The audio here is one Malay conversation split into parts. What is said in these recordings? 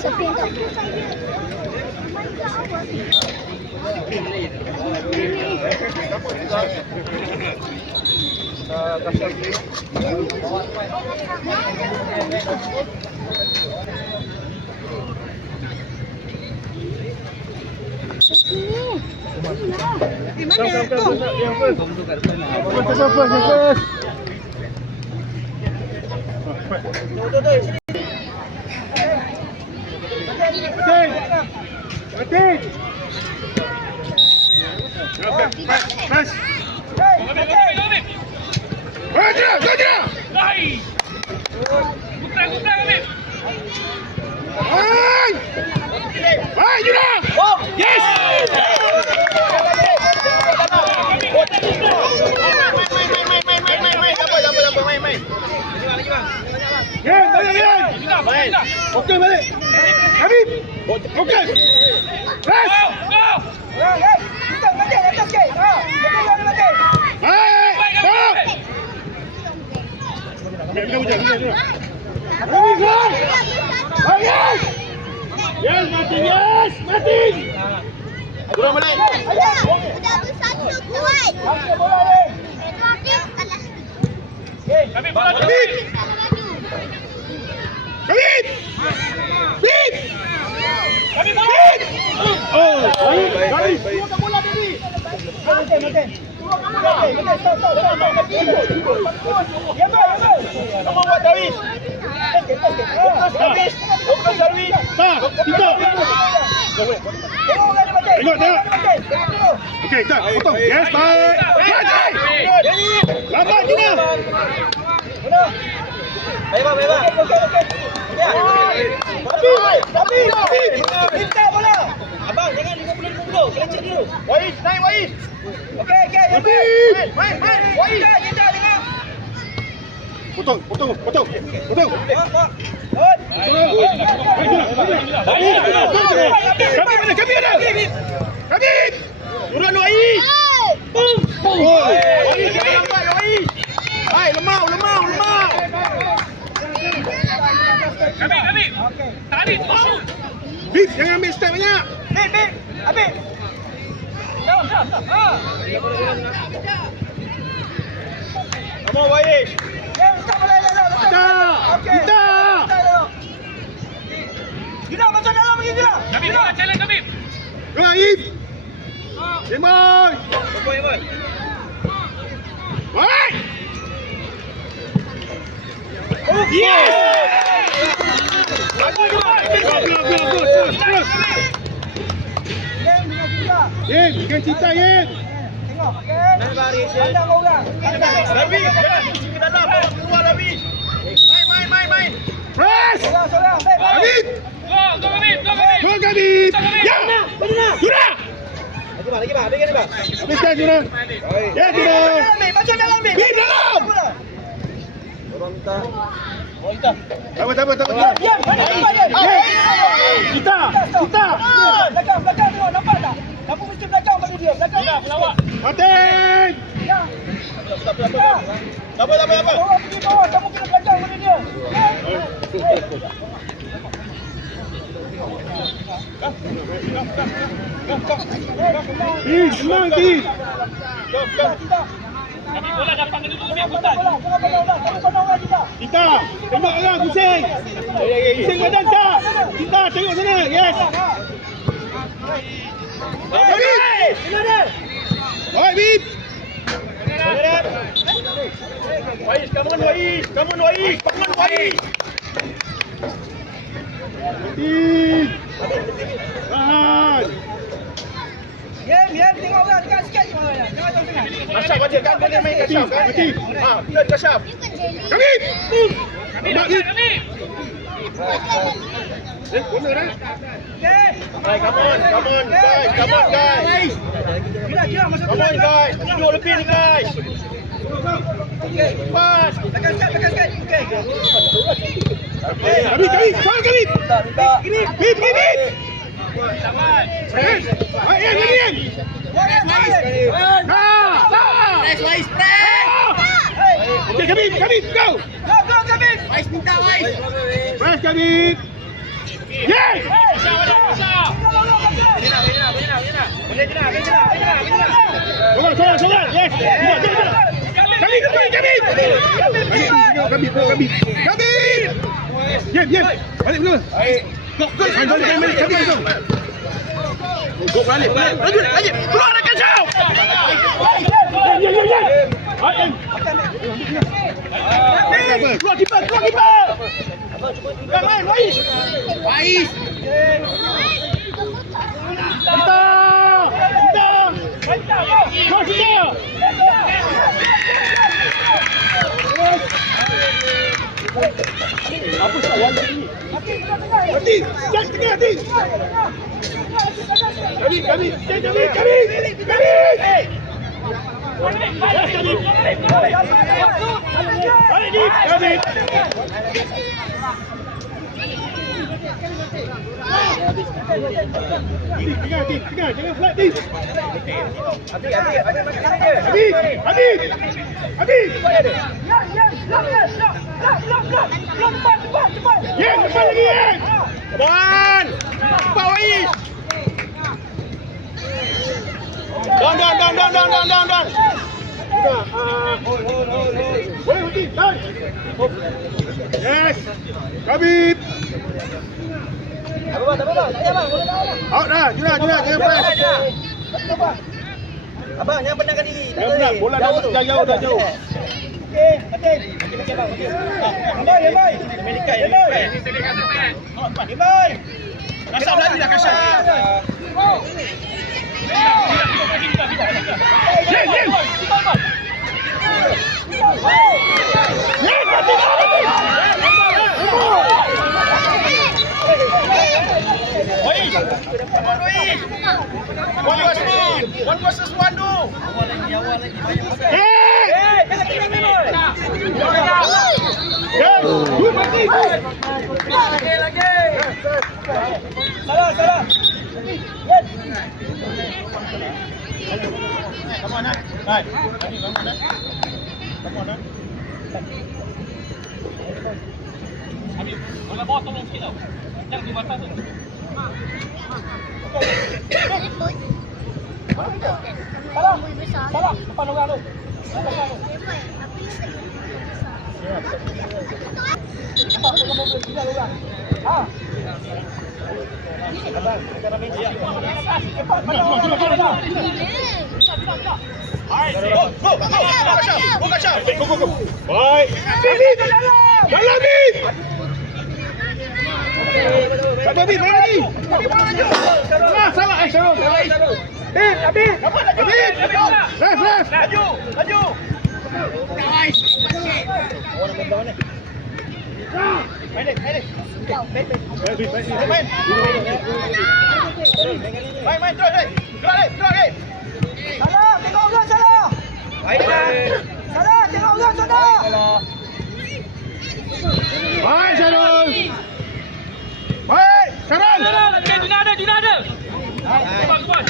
Seping tu. Di mana tu? Okey balik. Habib. Okey. Press. Kita macam atas sikit. Ha. Kita jalan macam. Hai. Stop. Kita hujan. Habib gol. Yes. Yes, Martin. Yes, Martin. Turun balik. Udah bersatu kuat. Okey, bola ni. Habib bola. Habib. Habib. Habib. Habib. Oh, baik. Turunkan bola tadi. Okey. Okey, stop. Ya, baik. Kamu buat Davis. Habis. Okey, servis. Tak, tidak. Tengok ada macam. Tengok. Okey, tak. Potong. Yes, baik. Baik. Lambat Gina. Bola. Baik. Okey. Habis. Minta bola. Abang, jangan 50 dulu. Kena cek dulu. Wais, naik Wais. Okey. Yang Habis. main. Wais. Kita dengar. Potong. Kami ada. Habib. Turun Wais. Wais jangan lambat Wais. Hai, lemau. Kami. Tadi tu. Bib, jangan ambil step banyak. Bib. Habis. Dah. Ha. Kamu Wais. Letak bola. Kita. Gila masuk dalam lagi gila. Kami buat challenge kami. Raif. Demai. Baik. Oh, yes. Terus. Yen, dengan cinta Yen. Tengok. Okey. Pandang orang. Rabi, jangan ke dalam, keluar Rabi. Main. Press. Sorang. Baik. Habib. Go kami. Gol kami. Ya. Sudah. Lagi bang. Habiskan ni bang. Habiskan Juna. Ya, Juna. Masuk dalam Bib. Bib dalam. Orang minta. Tak. Diam. Mana tempat dia? Kita. Belakang tengok. Nampak tak? Kamu mesti belakang bagi dia. Belakang. Pelawak. Martin. Ya. Tak apa. Orang pergi bawah. Kamu kena belakang bagi dia. Senang Ti. Kami bola dapat kena dulu ni putar. Kita. Tengok orang pusing. Pusing badan tak. Kita tengok sana. Yes. Habib. Oi Bib. Wais, come on Wais. Bangun Wais. Tahan. Diam. Tengok orang. Dekat sikit. Jangan tahu sangat. Kasyaf aja kan boleh main Kasyaf kan? Ha, kita Kasyaf. Habib. Kami. Guna dah. Okey. Come on guys. Gila masuk Come on guys. 7 lebih ni guys. Okey. Pas. Tekan sikit. Okey. Habib. Soal Habib. Bib. Press. Ian. Press Wais. Okay, Habib, go. Go Kabir. Press Habib. Yes! Bisa, bisa. Solat. Yes! Kami! Diam! Balik dulu. Kau balik. Lanjut. Keluarkan kau! Keluar kiper! Main, Wais! Kita! Kau kita! Apa sahaja ini? Hati! Jangan tengah hati! Kami! Tengah, jangan flat ni. Habis. Yang depan lagi yang. Kawan. Cepat Wais. Down. Boleh berhenti, down. Yes. Khabib. Out dah, Juna, jangan press. Abang, jangan benarkan diri. Jangan benar, bola dah jauh. Okey, Atin. Okey, bang. Boy. Boy. Kasar lagi dah, kasar. One versus one tu. Salah. Come on, right. Come on. Habib, bola bawah tolong sikit tau. Jangan di batas tu. Salah. Depan orang tu. Go. Baik. Dalam ni. Sabar Habib, main lagi. Salah. Syarul. Habib. Ref. Laju. Main terus. Terus. Salah, tengok orang salah. Baiklah. Salah, tengok orang salah. Baik, Syarul. Baik, Syarul. Juna ada. Keluar.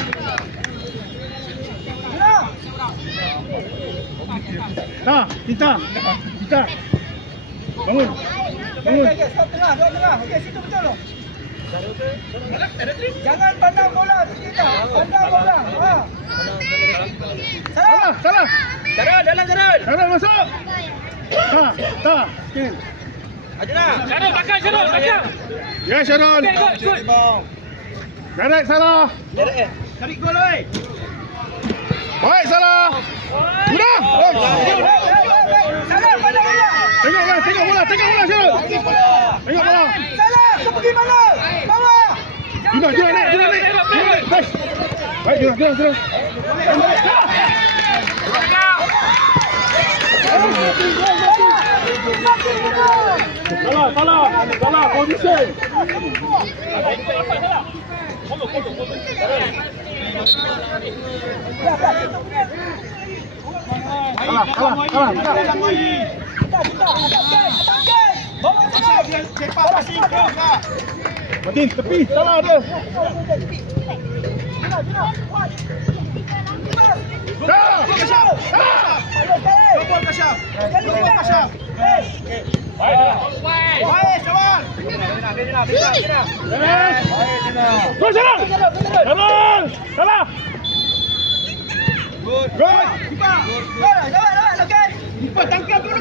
Kita. Bangun. Okey, stop tengah. Okey, situ betul tu. Jangan pandang bola kita. Pandang bola. Salah. Jalan. Syarul masuk. Tak. Okey. Ajuna. Syarul belakang. Ya, Syarul. Good. Direct salah. Tarik gol oi. Baik, salah. Sudah. Salah pandang bola. Tengok bola, Syarul. Tengok bola. Salah, kau pergi mana? Bawah. Juna naik. Baik, Juna. Salah, position. Matin, tepi, salah dia. Kena. Yes. Baik, Kena. Go Syarul. Syarul. Salah. Good. Good. Lawat, okey. Cepat tangkap dulu.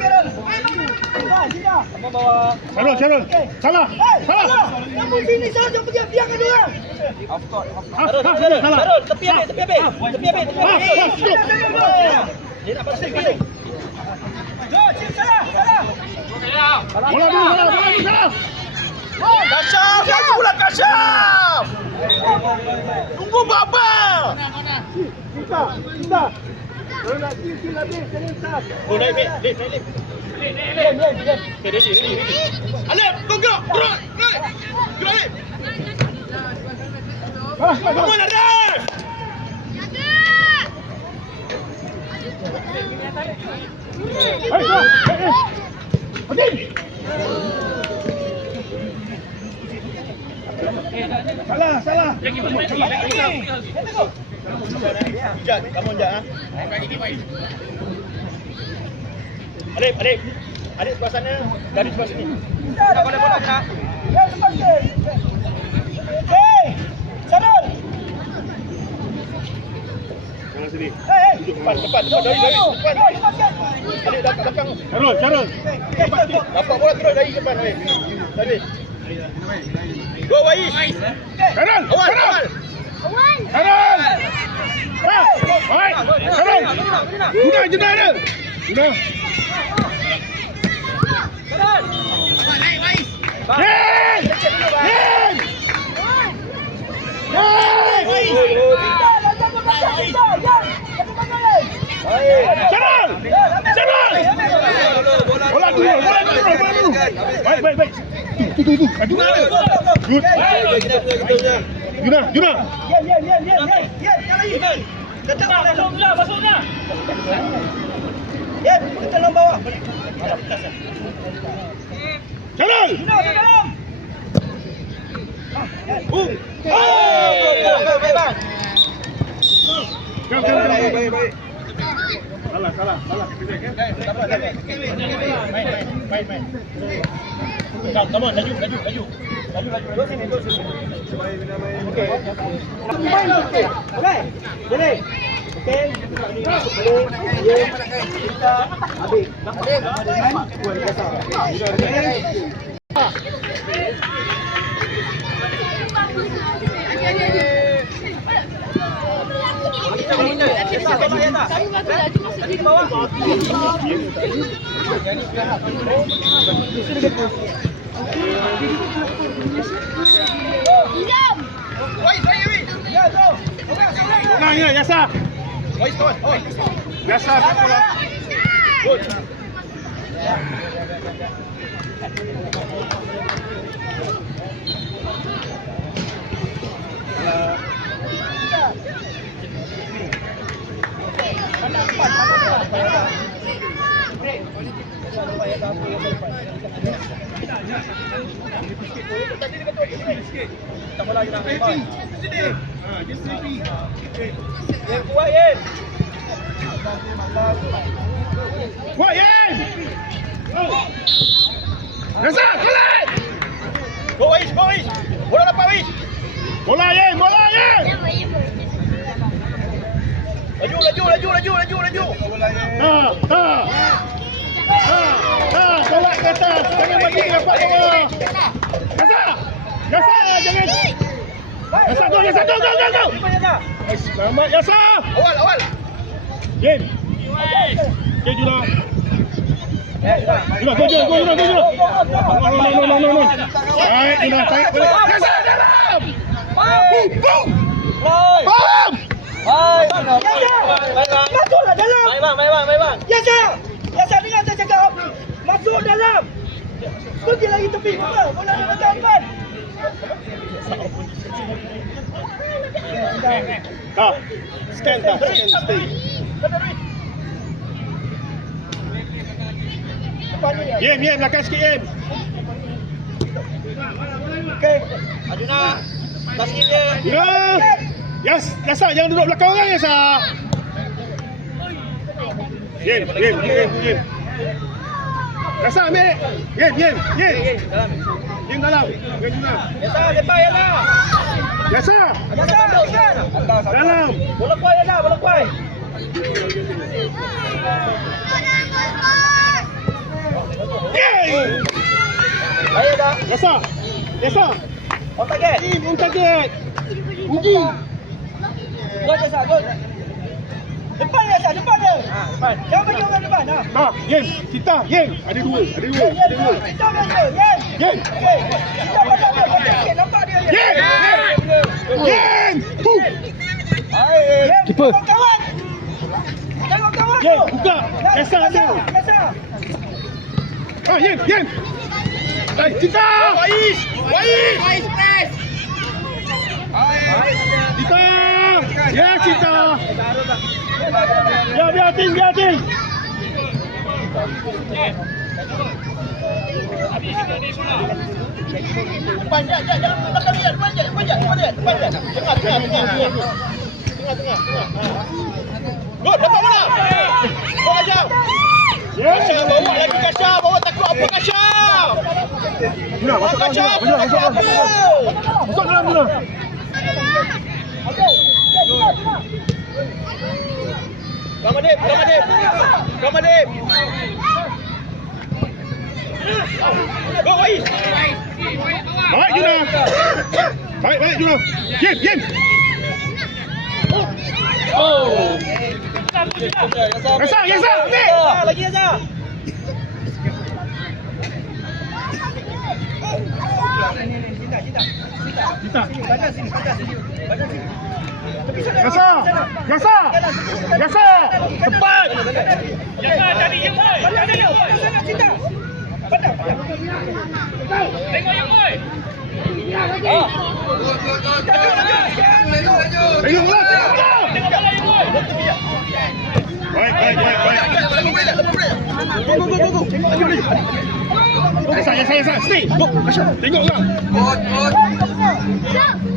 Sama bawa. Syarul. Salah. Salah. Kamu sini saja pergi biarkan dia orang. Salah. Tepi habis. Dia nak pasang gini. Jom, salah. Bola dulu, salah. Kasyaf, lagi pula Kasyaf. Tunggu Baba. Kita. Kalau nak kill habis, jangan start. Oh, naik. Okay, ready. Alif, go. Gerak. Alif. Come on, Alif. Okey. Salah. Jat, kamu jat. Alif. Alif sebelah sana, dari sebelah sini. Tak boleh bola nak. Ya, lepas ke. Hei, Syarul. Salah sini. Hei. Depan, dari depan. Alif dapat belakang. Syarul. Dapat bola terus dari depan, Alif. Tadi. Go Wais. Syarul. Awal. Syarul. Baik. Syarul. Juda dia. Juda. Yeay! Syarul! Bola dulu. Baik. Tu. Juda dia. Good. Juda. Ya, jalan. Tetap masuknya. Ya, kita dalam bawah. Syarul! Dalam. Baik. Salah. Main. Come on, laju. Dua sini. Okey. Boleh. Okey. Masuk boleh. Kita habis. Buat kasar. Nah, ya, Yasa. Wais kawan. Yasa. Good. Yang kuat Yen. Kuat Yen. Yasa, kelat. Go Wais. Bola dapat Wais. Bola Yen. Laju. Tolak ke atas. Jangan bagi dapat bola. Yasa, jangan. Yasa, go. Selamat Yasa. Awal. Yen. Okay, Juda. Juda, go. No. Baik, Juda. Tarik balik. Yasa, dalam. Boom. Bom. Masuklah dalam. Main bang. Yasa dengar saya cakap. Masuk dalam. Pergi lagi tepi. Bola ada depan. Scan stay. Yem, belakang sikit Yem. Okey. Aduna. Basket dia. Ya. Yasa, jangan duduk belakang orang Yasa. Yem. Rasa ambil. Yen. Dalam. Yen dalam. Yen dalam. Biasa, depan ya lah. Biasa. Biasa ambil kan. Dalam. Bola kuai ya lah, bola kuai. Yeay. Ayo dah. Biasa. On target. On target. Uji. Gol Jasa, gol. Depan Jasa, depan dia. Ha, depan. Jangan bagi orang depan dah. Nah, Yen. Kita. Yen. Ada dua. Kita biasa, Yen. Yen. Kita pasang dia, pasang sikit. Nampak dia. Yen. Yen. Keeper. Kawan. Tengok kawan tu. Yen. Buka. Biasa ada. Biasa. Yen. Baik, kita. Wais press. Kita. Ya, kita. Ya, biar ting. Depan je, jangan belakang dia. Depan je. Tengah. Gol, dapat bola. Gol Kasyaf. Kasyaf bawa lagi Kasyaf. Bawa takut apa Kasyaf? Masuk Kasyaf. dalam dulu. Ramadip. Go Wais. Baik Juna. Baik Juna. Yen. Rasa. Ambil. Lagi Rasa. Kita. Badan sini. Rasa. Tepat. Jasa cari yang boy. Cari yang boy. Tengok yang boy. Tengok bola. Tengok bola yang boy. Baik. Go. Yasa. Stay. Go. Kasyaf. Tengok lah.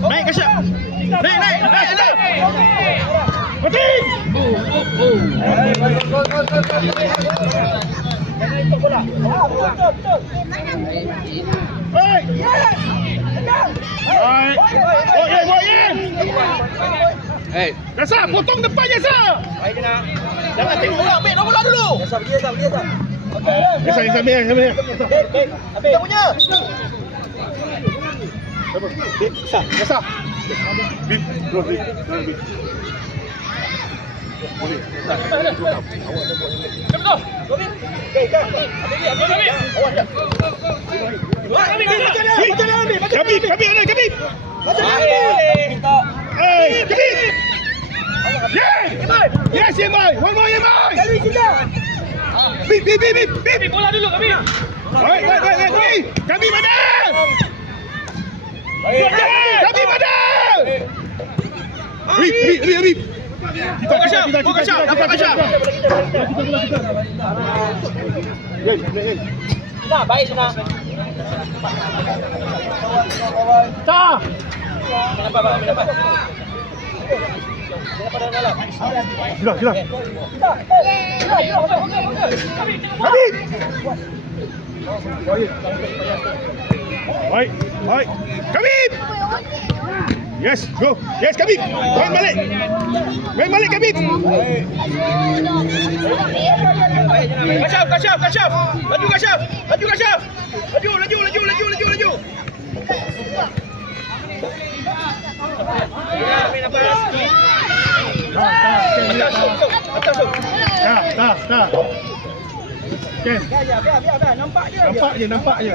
Naik Kasyaf. Naik. Mati. Baik. Yen. Rasa, potong depan Rasa. Baik je nak. Jangan tengok bola, ambil bola dulu. Biasa. Rasa ambil. Baik. Kita punya. Rasa. Bip. Kabib. Yes, Yemai. One more Yemai. Bip. Bola dulu kami. Baik. Kami mana? Kami mana? Bip. Kita. Nah, baik senang. Ta. Dapat. Gila. Habib. Baik. Kabib. Yes, go. Yes, Kabib. Main balik Kabib. Kasyaf. Laju Kasyaf. Laju. Atas. Tak. Ken. Biar. Nampak je.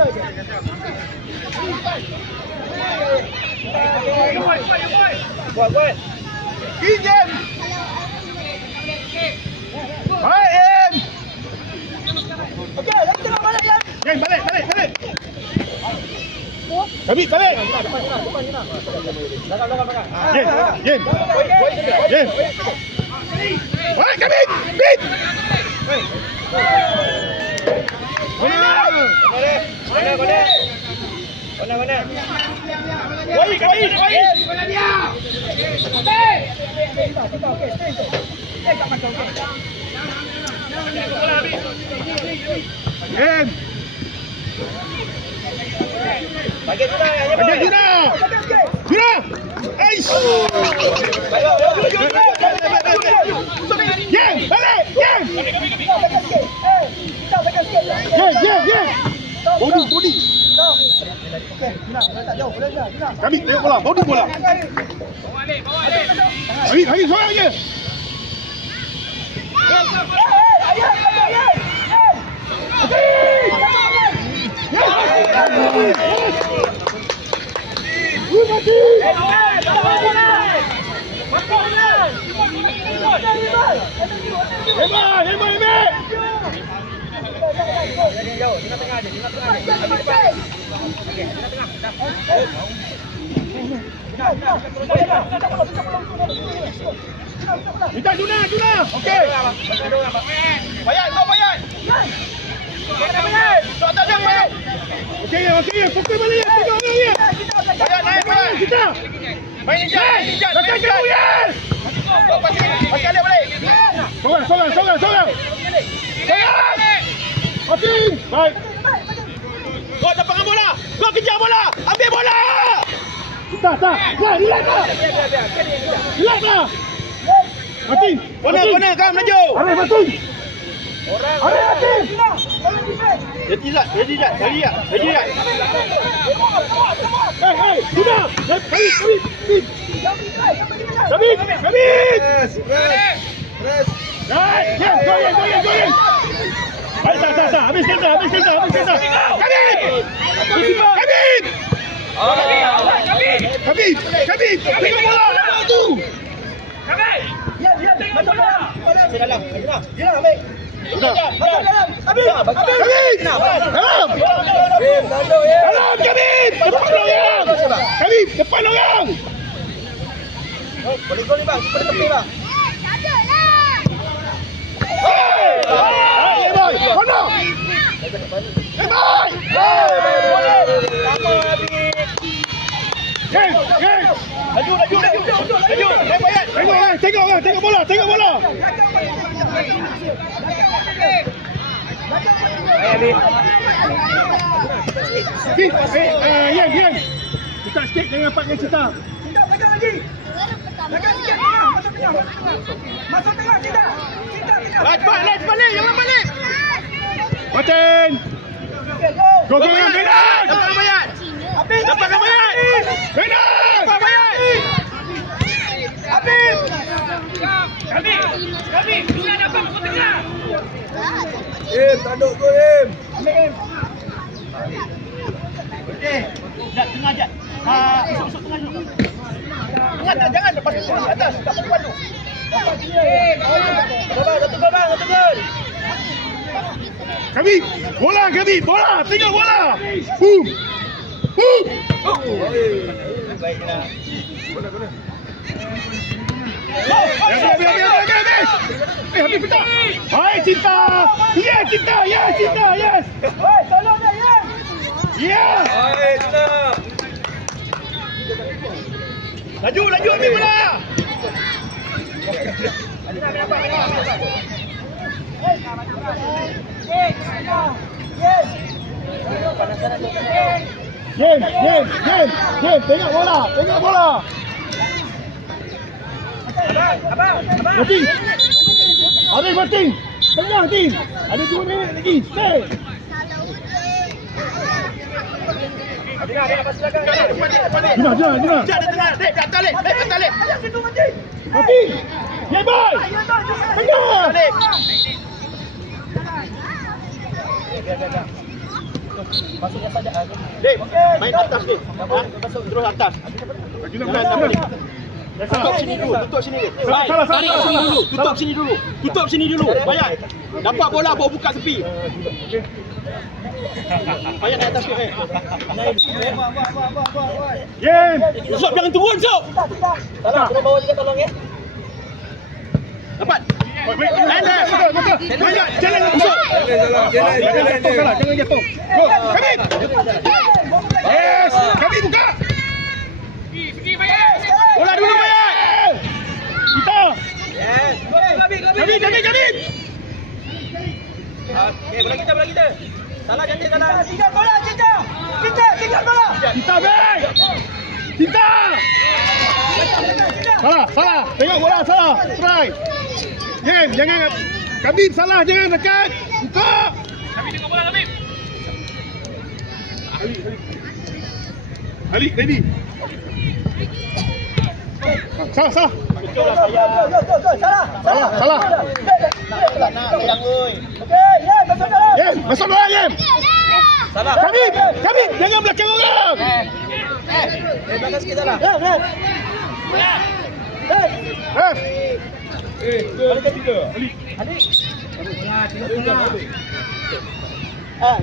Buat. Ijem. Baik, Em. Okey, lagi tengok balik yang. Yen, balik. Kabib, balik. Yen. Baik, Kabib. Bip. Mana? Wais. Bola habis. Game. Bagian Juna, yang Bagian hebat. Juna. Juna. Aish. Game. Balik. Game. Game. Body. Kami tengok bola. Body bola. Habis seorang je. Hebat. Kita Juna. Okey. Bayat, kau bayat. Duk atas dia, bayat. Okey. Fokus balik. Tengok balik. Bayat, naik, bayat. Kita. Main ijat. Tekan kamu ya. Kau pasal alih balik. Sorang. Okey. Baik. Kau dapat bola. Kau kejar bola. Ambil bola. Tak. Relax dah. Mati. Kona, kau melaju. Arif mati. Arif mati. Ready tak? Hey, sudah. Habis. Go in. Baik, tak. Habis kereta. Habib. Tengok bola. Nampak tu. Saya dalam. Ya, baik. Sudah. Habis. Dalam. Habib. Depan orang. Boleh gol ni bang. Boleh tepi bang. Hey, boy. Mana? Hey, boy. Lama habis. Game. Laju. Main bayat. Tengok bola. Yan. Kita sikit dengan partner kita. Masuk tengah, Cinta. Laj balik. Yang balik. Martin. Go. Benar. Dapat bayat. Dapat bayat. Benar. Dapat bayat. Habib, Juna dapat masuk tengah. Tanduk gol, Tengah je. Masuk tengah dulu. Tengah tak, jangan lepas atas. Tak perlu padu. Satu gol. Khabib. Bola. Tengok bola. Boom. Baiklah. Habis petak. Hai Cinta. Yes. Oi, tolong dia, ya. Yeah. Baik, Juna. Laju ambil bola. Game. Tengok bola. Martin. Tengah tim. Ada 2 minit lagi. Stay. Juna. Dia tengah. Dek, kat talib. Martin. Yeah, boy. Tengah. Talib. Masuknya saja. Dek, main atas ni. Masuk terus atas. Tutup sini dulu. Salah. Tutup sini dulu. Bayat. Dapat bola bawa buka tepi. Bayat naik atas ni. Game. Sob jangan turun, Sob. Tolong, kena bawa juga tolong ya. Dapat. Betul. Bayat, jalan masuk. Jangan jatuh. Go. Khabib. Yes. Khabib buka. Pergi bayar. Bola dulu, Bayat. Kita. Yes. Khabib. Okey, bola kita. Tinggal bola, Cinta. Tinggal bola. Cinta, baik. Cinta. Salah. Tengok bola, salah. Try. Jem, jangan. Kabib salah, jangan dekat. Buka. Kami tengok bola, Habib. Ali, ready. Salah. Salah. Okey, ya, masuk dalam. Jem, masuk bola, Jem. Kabib, jangan belakang orang. Belakang sikit salah. Balik ketiga. Ali.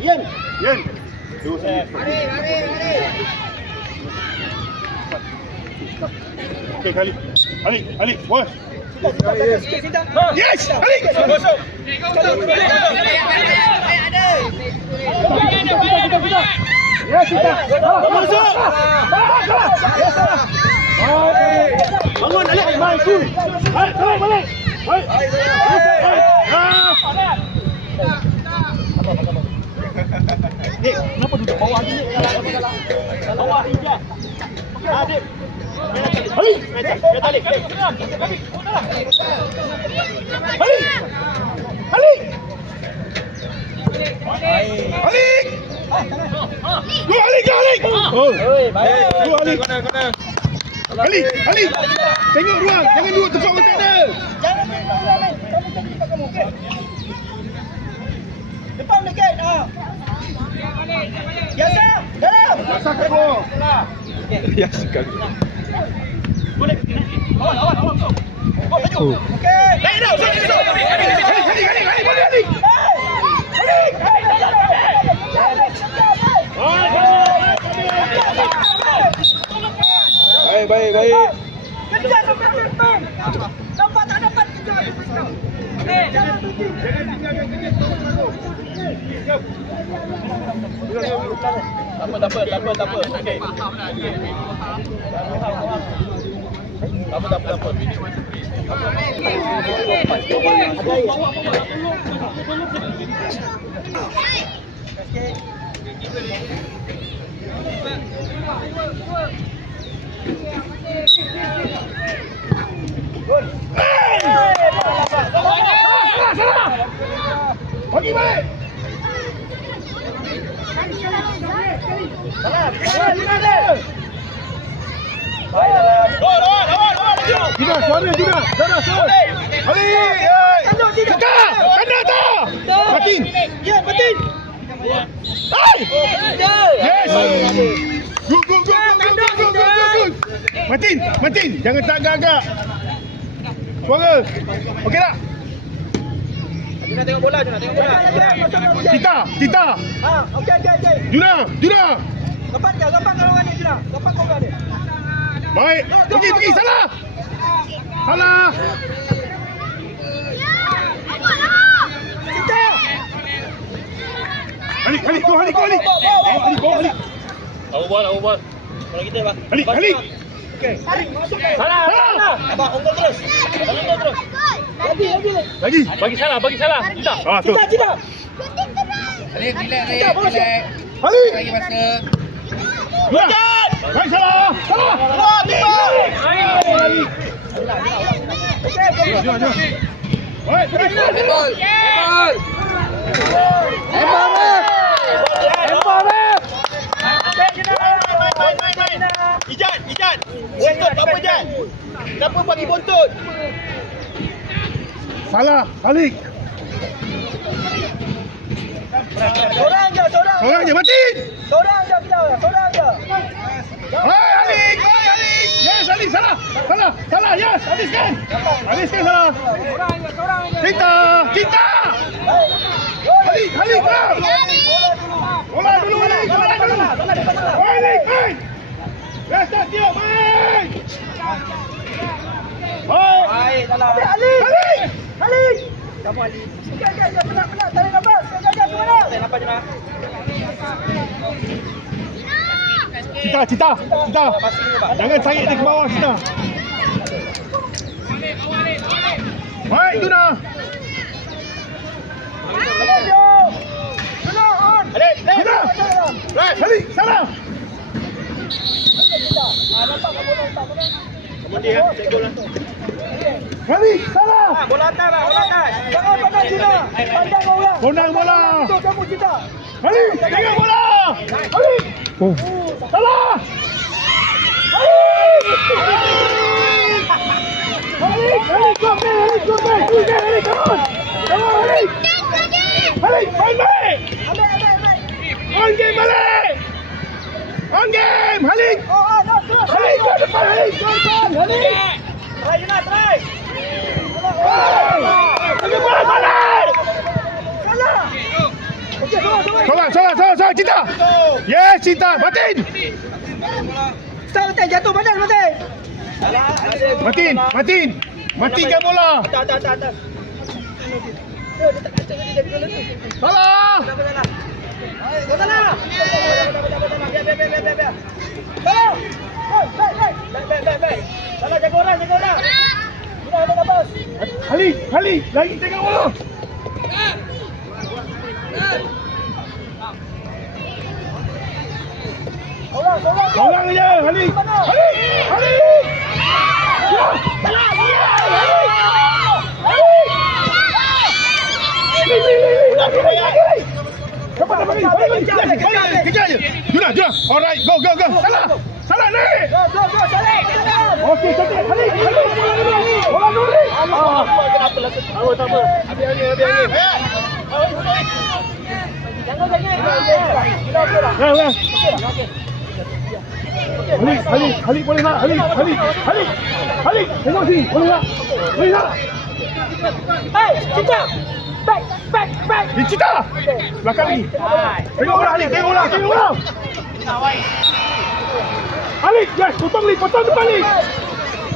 Yen. Okey, Ali, bos. Sikit, Cinta. Yes, Ali. Masuk. Yes, Cinta. Masuk. Bangun, Ali. Main tu. Balik. Dik, kenapa duduk bawah ni? Bawah hijau. Dik. Ali. Go Ali. Oh. Go Ali. Ali. Tengok ruang, jangan duduk tempat orang tak ada. Jangan main. Kamu pergi tempat kamu, okey? Depan dekat. Biasa, dalam. Rasa kebo. Ya sekali. Awal. Okey. Naik dah. Ali, boleh Ali. Baik. Kejar sampai depan. Dapat tak dapat kejar. Jangan berhenti. Tak apa. Okey. Tak apa. Salah. Bagi balik. Juna, suara. Ali. Kena tak? Batin. Ya, betul. Hai. Yes. Go. Matin. Jangan tak agak-agak. Suara. Okey tak? Juna tengok bola. Cita. Okey. Juna. Gapan kalau orang ni, Juna. Gapan kau berada. Baik. Pergi. Salah. Cinta. Ali. Go. Awal bal. Kalau kita bang. Ali. Okey. Masuk. Salah. Abang unggul terus. Lagi. Bagi salah. Cinta. Tu. Cinta. Relax. Ali. Lagi masa. Baik, salah. Juna. Baik, Ball. Ijat. Bontot apa Ijat? Kenapa bagi bontot? salah. Balik. Seorang je, Matin. Seorang je kita. Hai Alik. Yes, Alik salah. Yes, habiskan salah. Seorang je. Cinta. Alik, bang. Bola dulu. Alik, main. Yes, dia main. Hai. Alik. Kamu Alik. Sekejap, penat. Tarik nafas. Sekejap ke mana? Tarik nafas je nak. Cita. Jangan tarik dia ke bawah, Cita. Baik, Juna. Juna on. Alif, Kita. Right. Khalid, salah. Kemudian cek gol lah. Khalid, salah. Bola atas lah, bola atas. Jangan pandang Cina. Pandang orang. Pandang bola. Untuk kamu Cina. Khalid, tengok bola. Khalid. Oh. Salah. Khalid, go, Khalid, come on. Come on, Khalid. Khalid, main balik. On game balik. On game, Khalid. Khalid, go depan, Khalid. Go depan, Khalid. Try Cina, try. Tengok bola, Khalid. Salah. Okey, Salah, Cita. Yes, Cita, batin. Start Matin, jatuh badan Matin. Matinkan bola. Atas. Salah. Salah. Biar. Baik. Salah, jaga orang. Kita ada bos. Khalid, lagi tengok bola. Orang je, Khalid. Kejar je. Juna. Alright, go. Salah naik. Go, Saleh. Okey, cantik. Khalid. Bola dulu. Tak apa. Habis. Jangan. Khalid boleh tak? Khalid, tengok sini. Boleh tak? Hey, Cita. Back. Cita. Belakang ni. Tengok bola, Khalid. Tengok bola. Khalid, yes. Potong depan ni.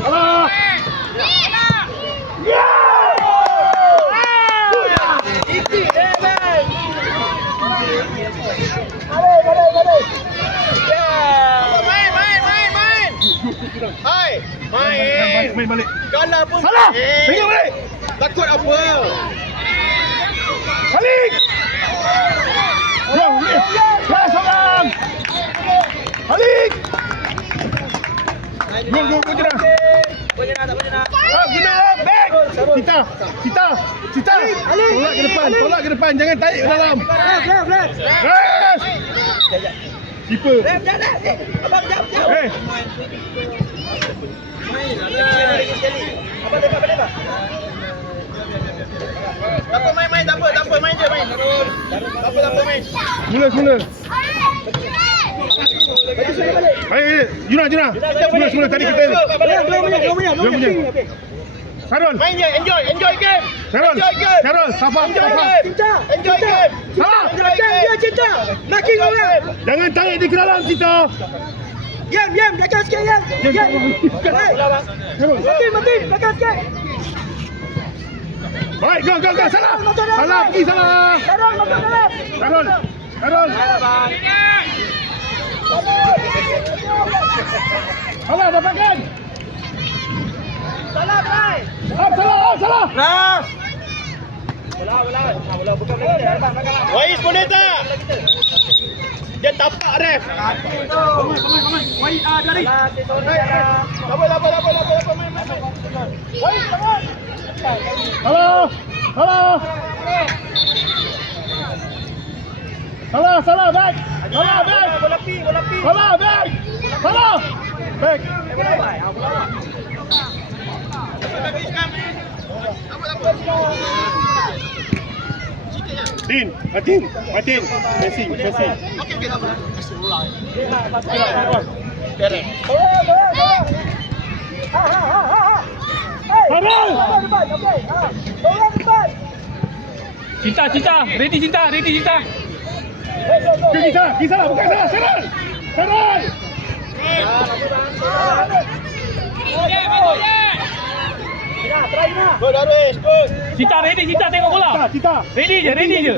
Alah. Main. Main balik. Kalah pun. Salah. Tengok balik. Takut apa? Khalid. Ya, seorang. Khalid. Go je dah. Guna back. Cita. Tolak ke depan. Jangan tarik ke dalam. Flat. Yes. Keeper. Abang, jap. Abang, dekat. Tak apa main, tak apa main je main. Tak apa main. Mula. Ayo, Juna. Mula tadi kita. Dua minit. Sarul. Main je, enjoy game. Sarul, sabar. Cita. Enjoy game. Salah. Dia Cita. Knocking orang. Jangan tarik dia ke dalam, Cita. Diam, belakang sikit, Diam. Matin, belakang sikit. Baik, go. Salah, pergi salah. Sarul. Salah, dapatkan. Salah, try. Salah. Bola bukan belakang. Wais boleh tak? Dia tapak ref. Dari. Tak apa main. Wait, tangan. Salah, back. Bola pi. Salah, back. Matin. Messi. Cinta. Ready Cinta. Pergi salah, bukan salah. Sarul. Go Darwish, go. Cinta ready, Cinta tengok bola. Cita. Ready je.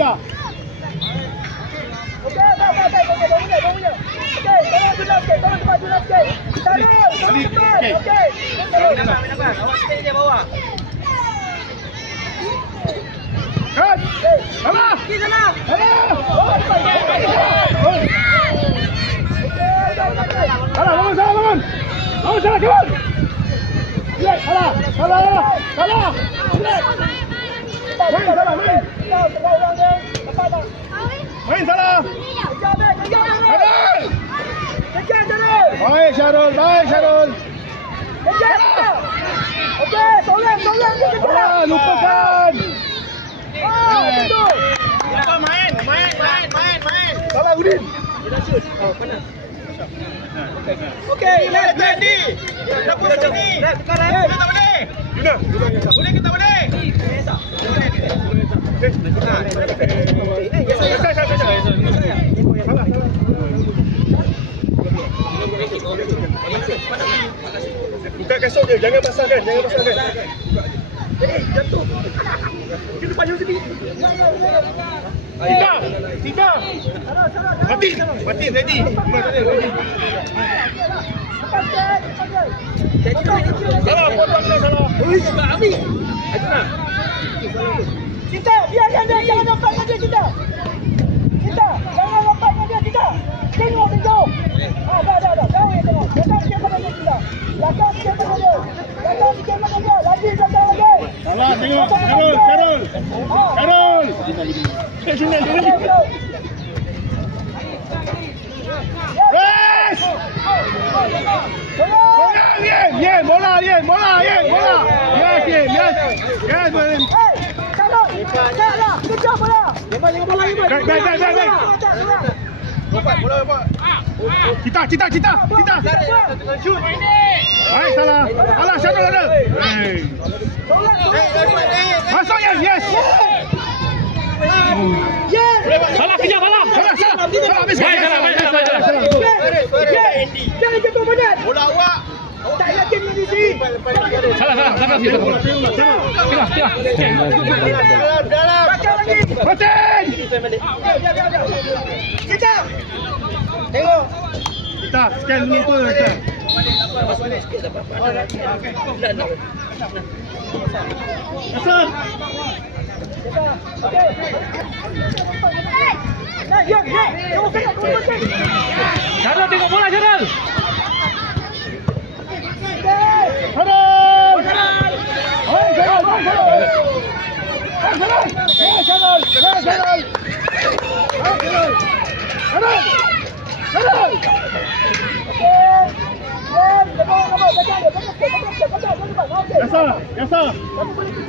Salah. Lagi sana. Salah, bangun, salah, bangun. Bangun, salah, kawan. Ya, salah, salah, salah. Main, salah, main. Main, salah. Syarul. Baik, Syarul, baik, Syarul. Okey, tolong. Salah, lupakan. Betul. Main. Salah, Udin. Okey, Boleh tak ni? Kenapa macam ni? Boleh tak boleh? Yuna. Boleh ke tak boleh? Buka kasut dia, jangan pasangkan. kita panjang sedikit. Tiga. Mati, ready. Salah, potong dia, salah. Cinta, biar dia jangan nampak dengan dia, Cinta. Cinta, jangan nampak dengan dia, Cinta. Tengok dia jauh. Dah. Jauh dia tengok. Belakang sikit pada dia, Cinta. Belakang sikit pada dia. Lagi belakang lagi. Salah, tengok. Syarul. Sini. Yes! Bola, Yen. Yes. Yes. Salah. Kejar bola. Baik. Cita. Baik, salah. Alah, Syarul ada. Masuk, yes. Salah, kejar malam. Salah. Habis. Baik, salah. Jangan jatuh badan. Bola awak. Tak yakin kondisi. Salah. Tengah. Dalam. Baca lagi. Batin! Kita. Tengok. Kita, scan dulu tu. Kita. Asal? Okey. Ya. Tengok tengok. Syarul tengok bola, Syarul. Syarul!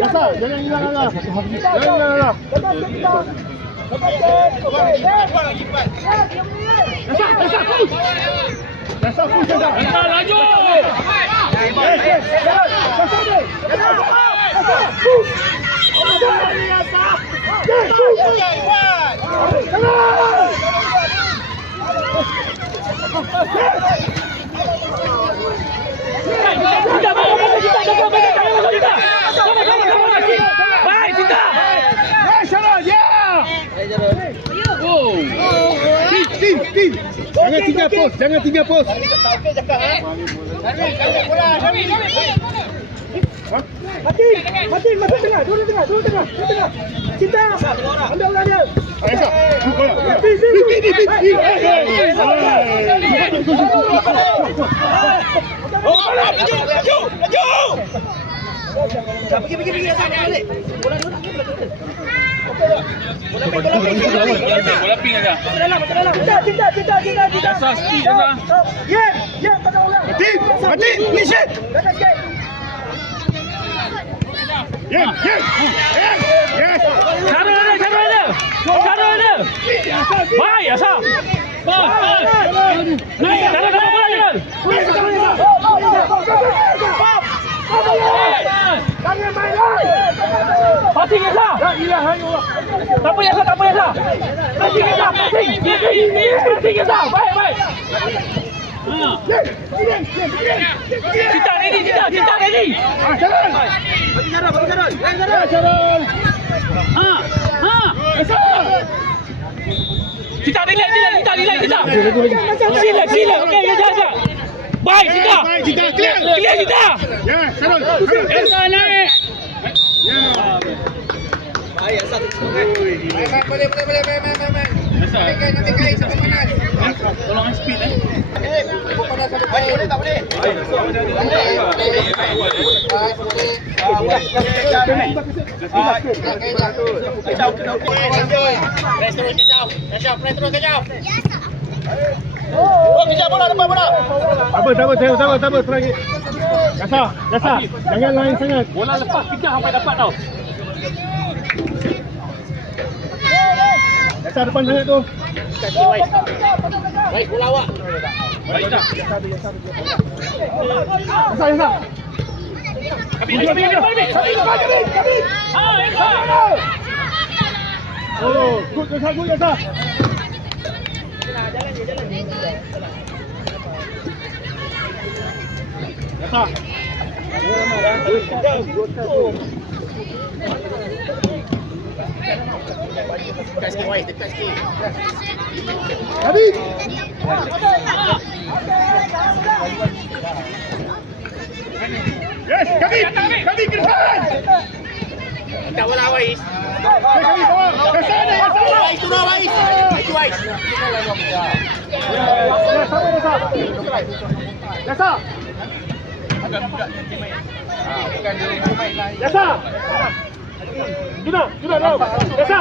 Biasa. Jangan hilang Allah. Biasa, push saja. Kita laju. Baik, Cinta. Syarul, ya! Oh. Tin. Jangan tinggal pos. Mati tengah. Dua tengah. Cinta. Ambil bola dia. Aisyah, bola. Laju. Pergi balik. Bola pink aja. Cinta. Biasa, speed aja. Ya, tak ada orang. Mati, mission. Datang sikit. Yes. Syarul ada. Baik, asal. Baik. Naik, dapat bola, Syarul. Jangan main lagi. Passing, Esa. Tak apa, Esa. Passing, Esa. Passing, Esa. Baik. Cinta ready. Syarul. Cinta relax. Sila. Okey, jap. Baik, Cinta. Baik, Cinta. Clear. Cinta. Ya, Syarul. Esa naik. Boleh. Nanti kait sama mana? Tolong speed Boleh tak boleh? Yes. Oh, kejar bola, depan bola. Tak apa, teragi. Jasa. Jangan lain sangat. Bola lepas kejar sampai dapat tau. Jasa depan sangat tu. Baik, bola awak. Baik dah. Jasa. Habis. Esa. Oh, good Jasa. Jasa. Dekat sikit, Wais. Dekat sikit. Habis. Yes, kami ke depan. Dekat bola, Wais. Kami bawa. Ke sana. Wais, turun, Wais. Itu, Wais. Ya, sama Jasa. Jasa. Sudah dalam. Jasa.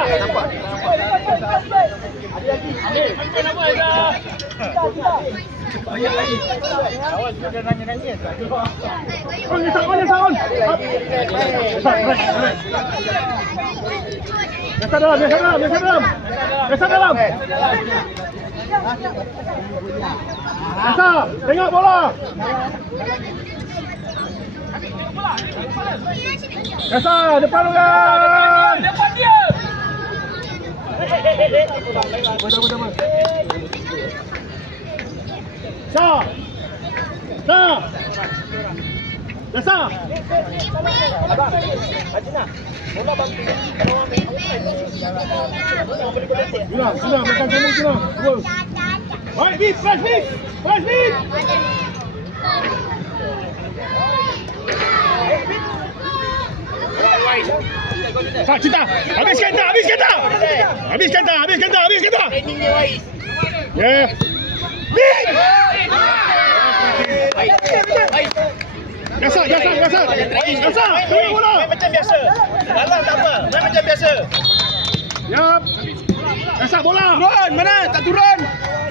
On. Jasa dalam. Jasa, tengok bola. Jasa, depan orang. Depan dia. Jasa. Guna, makan kamu guna. Baik, press mid. Cinta. Habiskan tak. Training dia, Wais. Yeah. Wais. Jasa. Tengok bola. Main macam biasa. Dalam tak apa. Main macam biasa. Yap. Jasa bola. Turun, mana? Tak turun.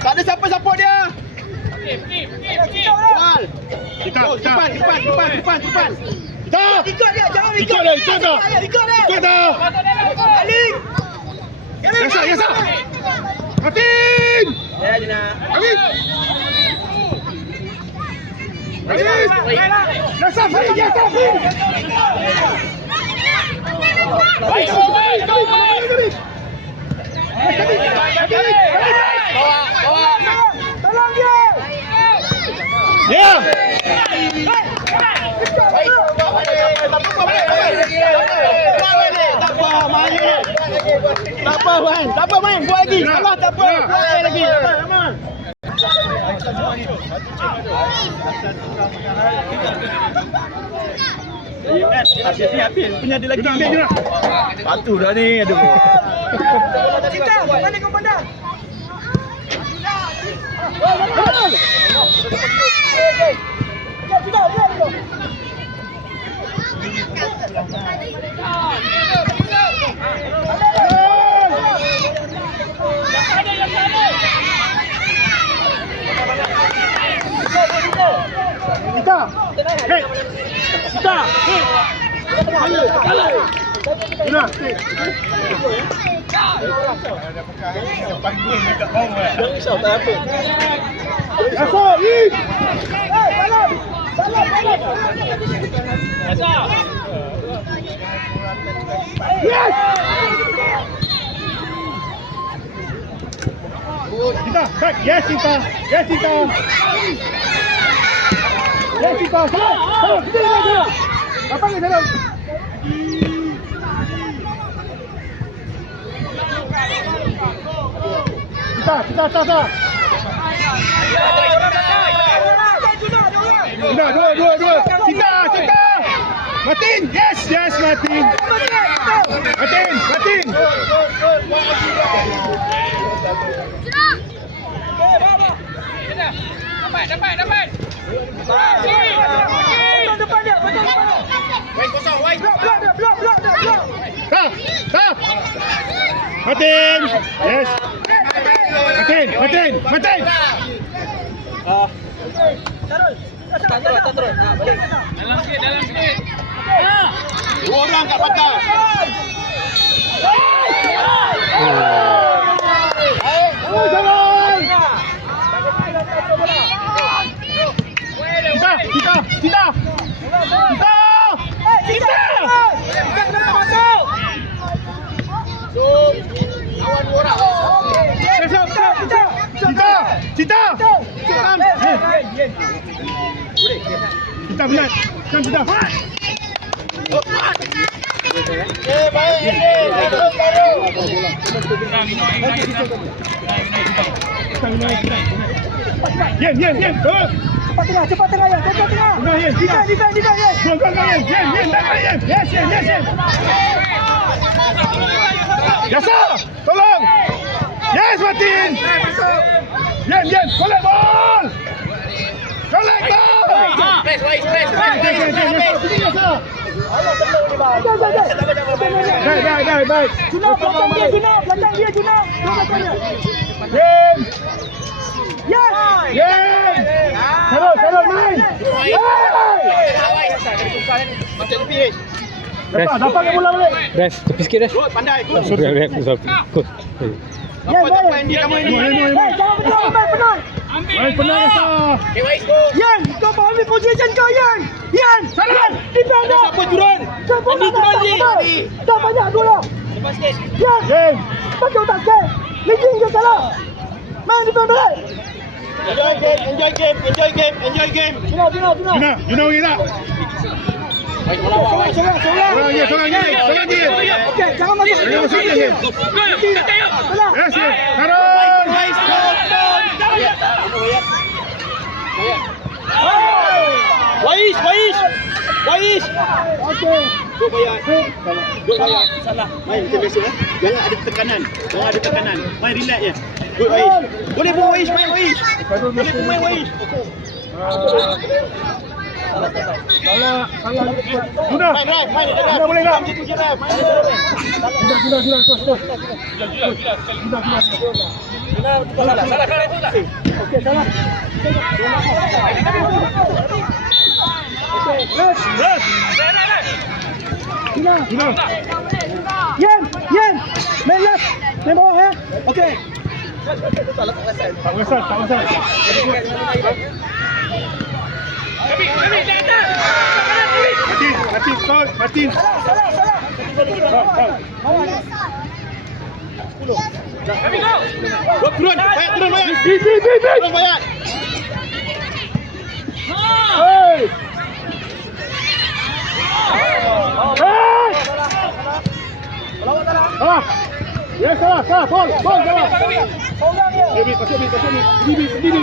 Tak ada siapa support dia. Bal. Kita. Depan. Ikut dia. Balik. Jasa. Hatim. Ya, Jina. Habis. Jasa. Bawa. Tolong dia. Ya. Tak apa, main. Buat lagi. Salah tak apa. Buat lagi. Aman. Habis. Punya dia lagi. Patuh dah ni. Aduh. Cinta, mana kau pandang? Cinta, back. Yes, Cinta. Salah. Kita. Apa ni dalam? Kita atas. Dua. Cinta. Martin. Yes, Martin. Martin. Martin. Dapat. Betul depan dia, betul depan dia. Wait, kosong, wait. Blok dia, blok. Stop. Martin. Yes. Martin. Tarul. Tarul. Balik. Dalam sikit. Dua orang kat batas. Kita. Zoom. Lawan dua orang. Cita. Kita benar. Kan kita. Baik. Yen. Cepat tengah ya. Cepat tengah. Defend ya. Go, Yen. Yes. Yasa, tolong. Yes, Martin. Yen, collect ball. Press. Baik. Junab, belakang dia Junab. Yen. Terus main. Macam lebih. Dapat ke bola balik? Res, tepi sikit Res. Good, pandai. Good. Good. Dapat ini kamu ini. Jangan penat. Main penang Yasa. Okay, Wais, go. Yan, kau faham position kau Yan. Sana. Defend dia. Siapa turun? Ini turun ni. Dah banyak gol dah. Lepas sikit. Yen. Pakai otak sikit. Leading je salah. Main defend balik. Enjoy game. Junab. You know kita. Sorang je. Okey, jangan masuk. Jangan masuk je. Salah. Yes. Tarun. Wais. Okey. Go bayar. Salah. Main macam biasa Jangan ada tekanan. Main relax je. Good Wais. Boleh pun Wais, main Wais. Salah. Sudah. Main. Sudah boleh tak? Macam tu je dah. Main. Sudah. Salah kali tu tak? Okey, salah. Okey, Yes. Junab. Yan. Main left. Main bawah ya. Okey. Tak pasal. Martin. Salah. Turun bayar. Turun bayar. Hey. Salah. Yes, salah. Ball salah. Seorang dia. Pasuk ni. Bibi.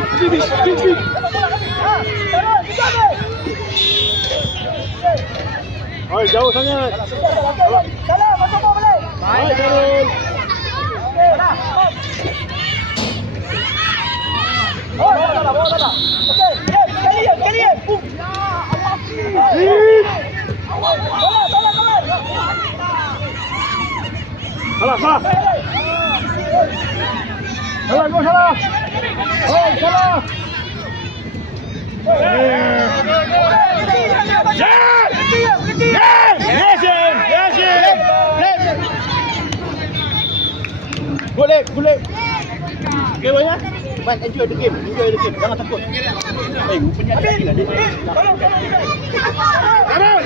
Oh, jauh sangat. Salah, masuk bawah balik. Baik, Darul. Salah. Bawa salah. Okey, kali ya. Salah. Salah. Boleh. Okay, banyak. But enjoy the game. Jangan takut. Rupanya ada lagi lah dia. Darul.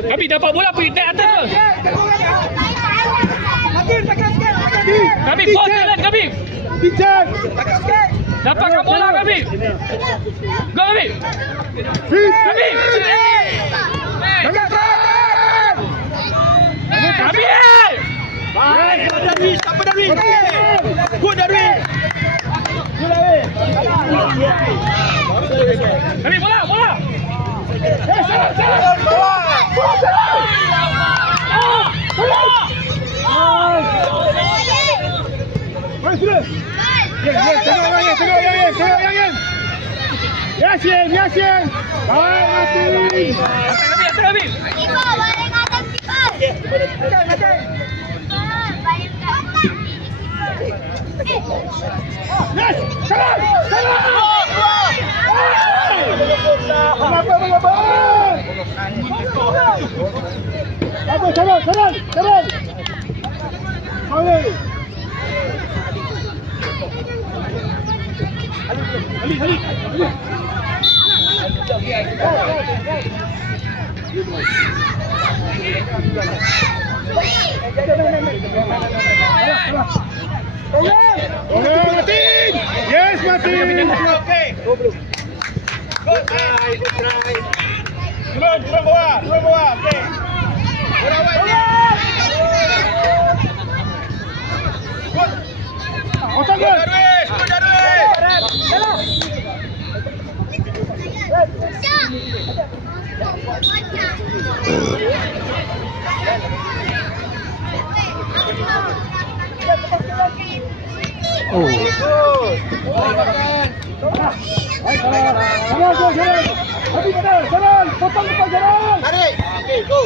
Kami dapat bola pergi naik atas. Kami bos jalan kami. Bincang. Dapatkan bola kami. Go kami. Kami. Kami. Baik. Siapa Darwin? Good Darwin. Tengok yang Yen. Yasin. Baik, Martin. Atas Gabi. Tiba, bareng atas tiba. Yes, salam. Kenapa melawan? Apa, salam. Boleh. Ali. Martin. Yes, Martin. Okay. Good try. Turun bawah. Okay. Otak gol. Jalan. Habis jalan. Potong jalan. Tarik. Okay, go.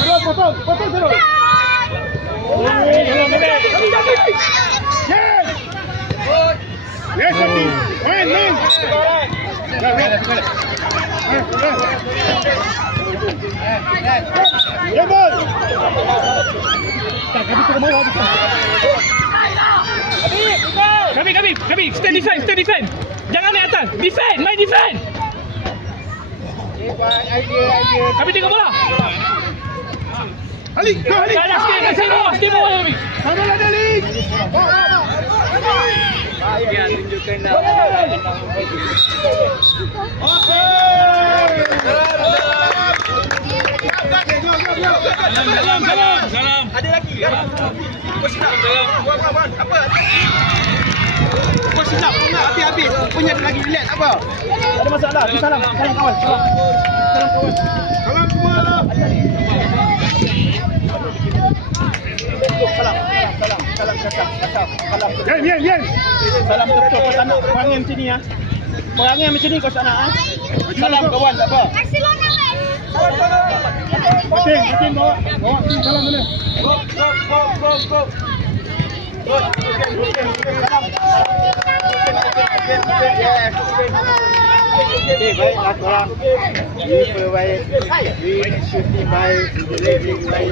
Jalan potong jalan. Yes, Martin. Main. Ya, bol. Gabi, stand defend. Jangan naik atas. Main defend. Gabi tengok bola. Ali, go Ali. Stay bawah Gabi. Sama ada Ali. Salam. Ada lagi kan? Kau silap. Wan. Apa? Kau silap. Habis. Punya lagi relax apa? Ada masalah. Salam kawan. Salam semua. Salam. Yen. Salam betul kau tak nak perangai macam ni ah. Perangai macam ni kau tak nak ah. Salam kawan tak apa. Barcelona, guys. Martin bawa salam mana? Go. Okay, baiklah korang. Keeper baik. Shooting baik. Dribbling baik.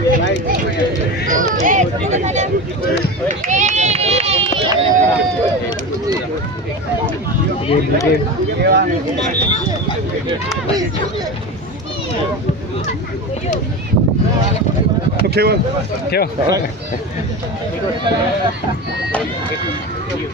Okay, well. Okay.